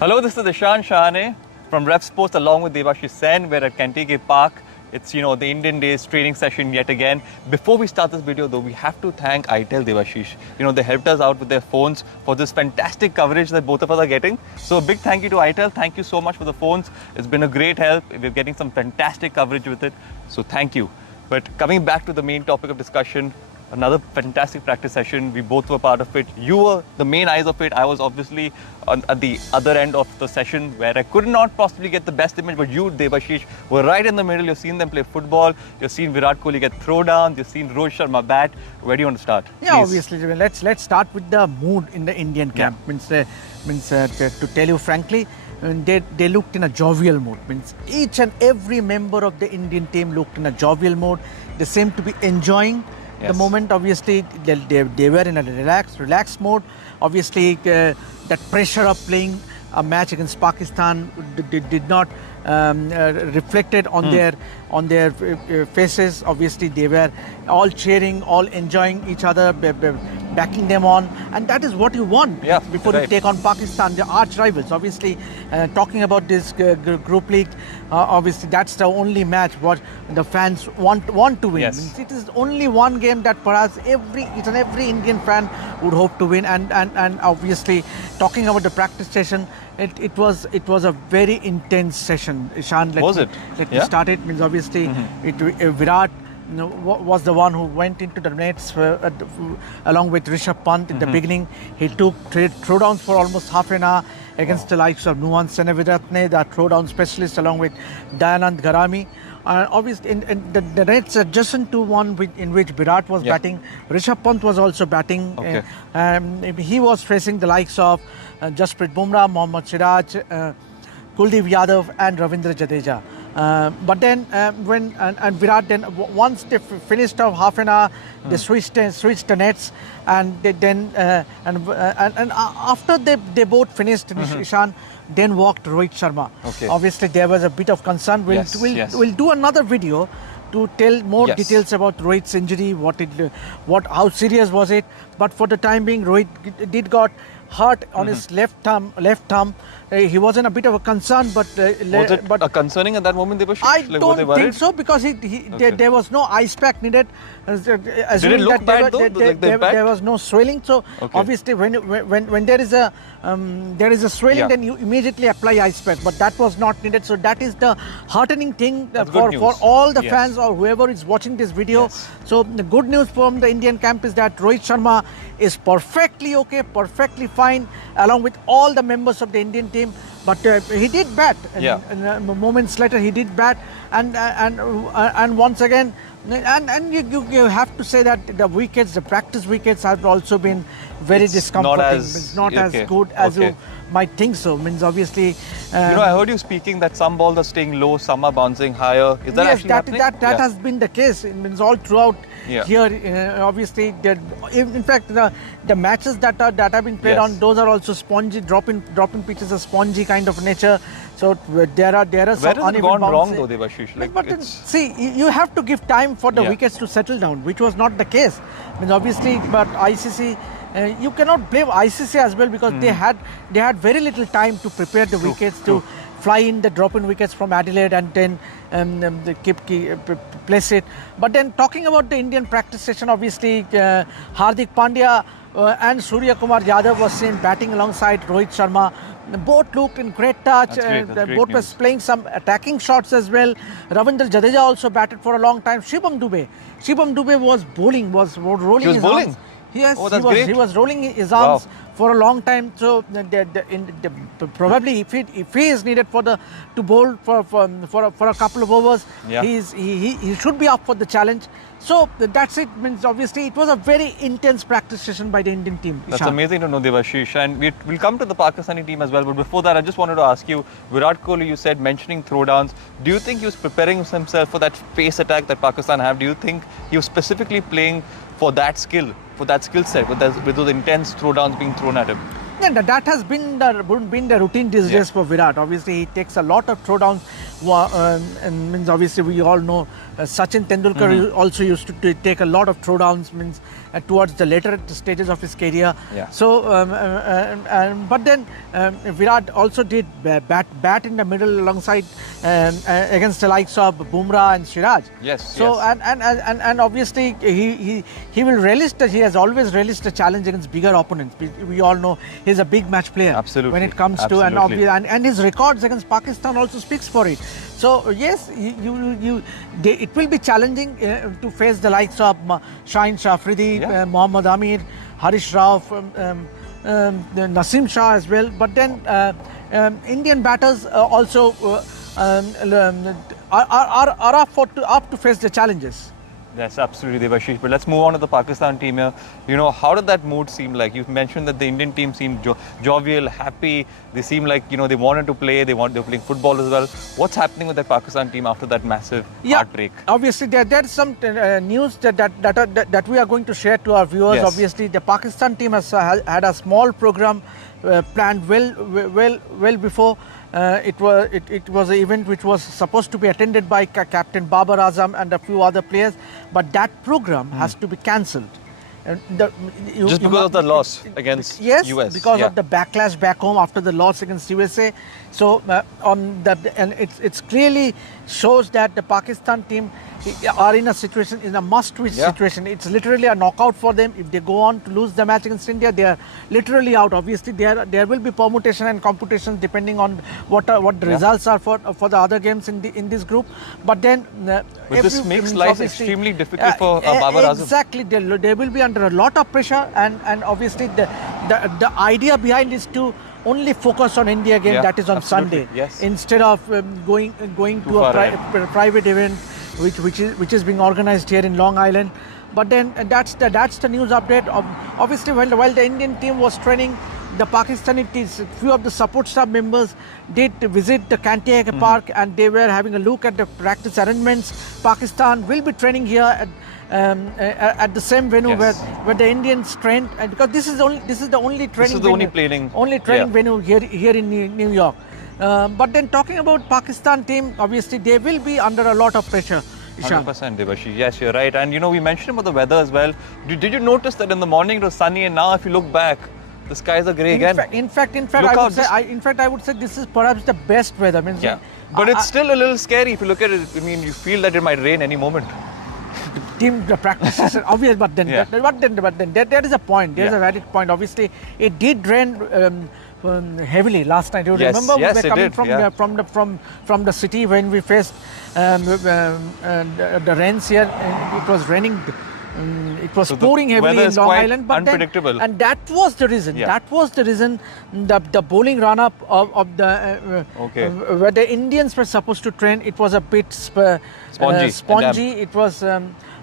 Hello, this is Ishan Shahane from Revsportz along with Devashish Sen. We're at INDvsPAK. It's, the Indian Days training session yet again. Before we start this video though, we have to thank ITEL, Devashish. They helped us out with their phones for this fantastic coverage that both of us are getting. So a big thank you to ITEL. Thank you so much for the phones. It's been a great help. We're getting some fantastic coverage with it. So thank you. But coming back to the main topic of discussion, another fantastic practice session. We both were part of it. You were the main eyes of it. I was obviously at the other end of the session where I could not possibly get the best image, but you, Devashish, were right in the middle. You've seen them play football. You've seen Virat Kohli get throwdowns. You've seen Rohit Sharma bat. Where do you want to start? Yeah, please? Obviously. Let's start with the mood in the Indian camp. Yeah. To tell you frankly, they looked in a jovial mood. Each and every member of the Indian team looked in a jovial mood. They seemed to be enjoying the moment. Obviously, they were in a relaxed mode. Obviously, that pressure of playing a match against Pakistan did not reflected on their faces. Obviously, they were all cheering, all enjoying each other, backing them on, and that is what you want before you take on Pakistan, the arch rivals. Obviously, talking about this group league, obviously that's the only match what the fans want to win. Yes. It is only one game that perhaps each and every Indian fan would hope to win, and obviously talking about the practice session, it was a very intense session. Ishan, let me start it. Obviously, Virat was the one who went into the nets along with Rishabh Pant in the beginning. He took throwdowns for almost half an hour against the likes of Nuwan Seneviratne, the throwdown specialist, along with Dayanand Garami. Obviously, in the nets adjacent to one in which Virat was batting, Rishabh Pant was also batting. He was facing the likes of Jasprit Bumrah, Mohammad Siraj, Kuldeep Yadav and Ravindra Jadeja. But then when Virat, then once they finished off half an hour, they switched the nets, and after they both finished, Ishan, then walked Rohit Sharma. Obviously, there was a bit of concern. We'll do another video to tell more details about Rohit's injury, how serious was it. But for the time being, Rohit did got hurt on his left thumb. He was in a bit of a concern, but was it concerning at that moment? I don't think so, because there was no ice pack needed. Did it look bad though? There was no swelling. So obviously, when there is a swelling, then you immediately apply ice pack. But that was not needed. So that is the heartening thing for all the fans or whoever is watching this video. So the good news from the Indian camp is that Rohit Sharma is perfectly okay, perfectly fine, along with all the members of the Indian team. But he did bat. And moments later, he did bat, and once again, and you have to say that the practice wickets have also been very discomforting. Not as good as you might think so. Obviously, I heard you speaking that some balls are staying low, some are bouncing higher. Is that actually happening? That has been the case. It means all throughout here. Obviously, in fact, the matches that have been played on, those are also spongy. Drop-in pitches are spongy kind of nature. So there are some uneven gone wrong bounces. though, Devashish? But see, you have to give time for the wickets to settle down, which was not the case. Obviously, but ICC. You cannot blame ICC as well, because they had very little time to prepare the wickets, to fly in the drop-in wickets from Adelaide and then place it. But then talking about the Indian practice session, obviously Hardik Pandya and Surya Kumar Yadav was seen batting alongside Rohit Sharma. Both looked in great touch. Both was playing some attacking shots as well. Ravindra Jadeja also batted for a long time. Shubham Dube was bowling, was rolling his arms. Yes, he was rolling his arms for a long time. So probably if he is needed to bowl for a couple of overs, he should be up for the challenge. So that's it. Obviously it was a very intense practice session by the Indian team. That's amazing to know, Devashish, and we'll come to the Pakistani team as well. But before that, I just wanted to ask you, Virat Kohli, you said mentioning throwdowns. Do you think he was preparing himself for that pace attack that Pakistan have? Do you think he was specifically playing for that skill set, with those intense throwdowns being thrown at him? Yeah, that has been the routine these days for Virat. Obviously, he takes a lot of throwdowns, and obviously we all know Sachin Tendulkar also used to take a lot of throwdowns, means towards the later stages of his career. Yeah. So, but then Virat also did bat in the middle alongside against the likes of Bumrah and Siraj. Yes. So yes. and obviously he will relish. He has always relished a challenge against bigger opponents. We all know he's a big match player. Absolutely. When it comes to and his records against Pakistan also speaks for it. So yes, it will be challenging to face the likes of Shaheen Shafridi, Mohammad Amir, Harish Rauf, Naseem Shah as well. But then Indian batters also are up to face the challenges. Yes, absolutely, Devashish. But let's move on to the Pakistan team here. You know, how did that mood seem like? You've mentioned that the Indian team seemed jovial, happy. They seem like, you know, they wanted to play. They were playing football as well. What's happening with the Pakistan team after that massive heartbreak? Obviously, there's some news that we are going to share to our viewers. Yes. Obviously, the Pakistan team has had a small program planned well before. It was an event which was supposed to be attended by Captain Babar Azam and a few other players, but that program has to be cancelled. Just because of the loss against US. Because of the backlash back home after the loss against USA. So it's clearly shows that the Pakistan team are in a must-win situation. It's literally a knockout for them. If they go on to lose the match against India, they are literally out. Obviously, there will be permutation and computations depending on what the results are for the other games in this group. But then, but this makes life extremely difficult for Babar Azam. Exactly, they will be under a lot of pressure, and obviously the idea behind is to only focus on India game that is on Sunday, instead of going to a private event which is being organized here in Long Island. But then that's the news update. Obviously, while the Indian team was training, the Pakistani teams, few of the support staff members did visit the Kanti Park, and they were having a look at the practice arrangements. Pakistan will be training here at the same venue where the Indians trained, and because this is the only training venue here in New York. But then talking about Pakistan team, obviously they will be under a lot of pressure. 100%, Devashish. Yes, you're right. And you know, we mentioned about the weather as well. Did you notice that in the morning it was sunny, and now if you look back, the skies are grey again? In fact, I would say this is perhaps the best weather. But it's still a little scary if you look at it. I mean, you feel that it might rain any moment. The practice is obvious, but then there is a point. There is a valid point. Obviously, it did rain heavily last night. You remember we were coming from the city when we faced the rains here. It was raining. It was pouring heavily in Long Island, but unpredictable. And that was the reason. That was the reason the bowling run-up of the where the Indians were supposed to train. It was a bit spongy. It was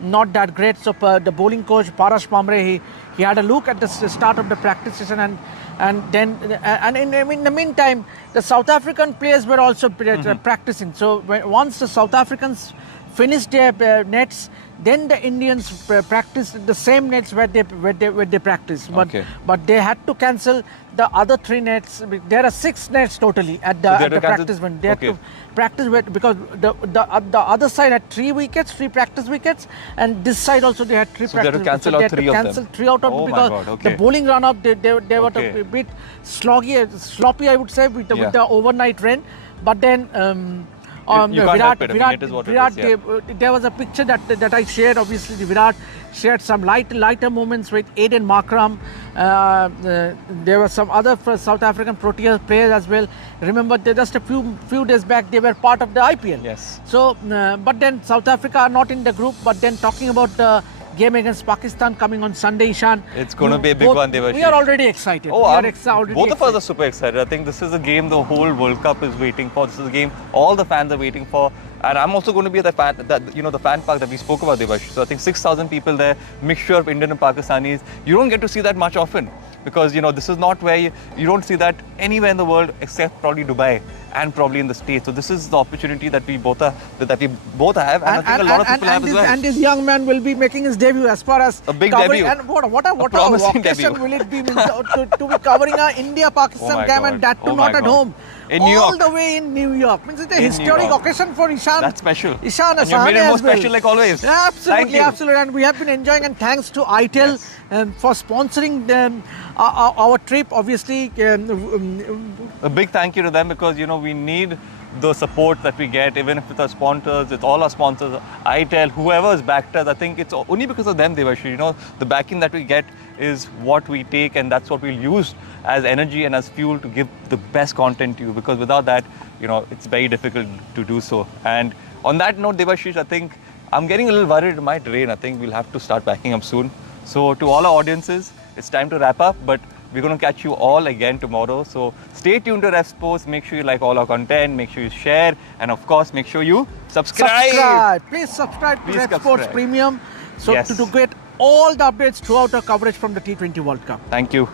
not that great. So the bowling coach Parash Pamre, he had a look at the start of the practice session, and in the meantime, the South African players were also practicing. So once the South Africans finished their nets, then the Indians practiced the same nets where they practiced. But they had to cancel the other 3 nets. There are 6 nets totally at the practice one. They had to practice because the other side had 3 practice wickets, and this side also they had 3 practice wickets. They had to cancel out 3 of them. 3 out of them because the bowling run-up they were a bit sloppy, I would say, with the overnight rain. But then. Virat, there was a picture that I shared. Obviously, Virat shared some lighter moments with Aiden Markram. There were some other South African Proteas players as well. Remember, just a few days back, they were part of the IPL. Yes. So, but then South Africa are not in the group. But then talking about the game against Pakistan coming on Sunday, Ishan. It's going to be a big one, Devashish. We are already excited. Both of us are super excited. I think this is a game the whole World Cup is waiting for. This is a game all the fans are waiting for. And I'm also going to be at the fan park that we spoke about, Devashish. So I think 6,000 people there, mixture of Indian and Pakistanis. You don't get to see that much often because, you know, this is not where you don't see that anywhere in the world except probably Dubai and probably in the States. So this is the opportunity that we both have, and I think a lot of people have as well. And this young man will be making his debut as far as a big debut. And what a occasion will it be to be covering an India-Pakistan game, and that too not at home. In New all York. the way in New York. Means it's a In New historic York. occasion for Ishan. That's special. Ishan And you made it more special like always. Thank Absolutely, you. absolutely. And we have been enjoying, and thanks to ITEL Yes. for sponsoring our trip. Obviously, A big thank you to them because we need the support that we get, even if it's our sponsors, it's all our sponsors, ITEL, whoever has backed us. I think it's only because of them, Devashi. The backing that we get is what we take, and that's what we'll use as energy and as fuel to give the best content to you. Because without that, it's very difficult to do so. And on that note, Devashish, I think I'm getting a little worried it might rain. I think we'll have to start packing up soon. So to all our audiences, it's time to wrap up, but we're going to catch you all again tomorrow. So stay tuned to Revsportz. Make sure you like all our content. Make sure you share. And of course, make sure you subscribe. Please subscribe to Please Revsportz subscribe. Premium. So Yes. to get all the updates throughout our coverage from the T20 World Cup. Thank you.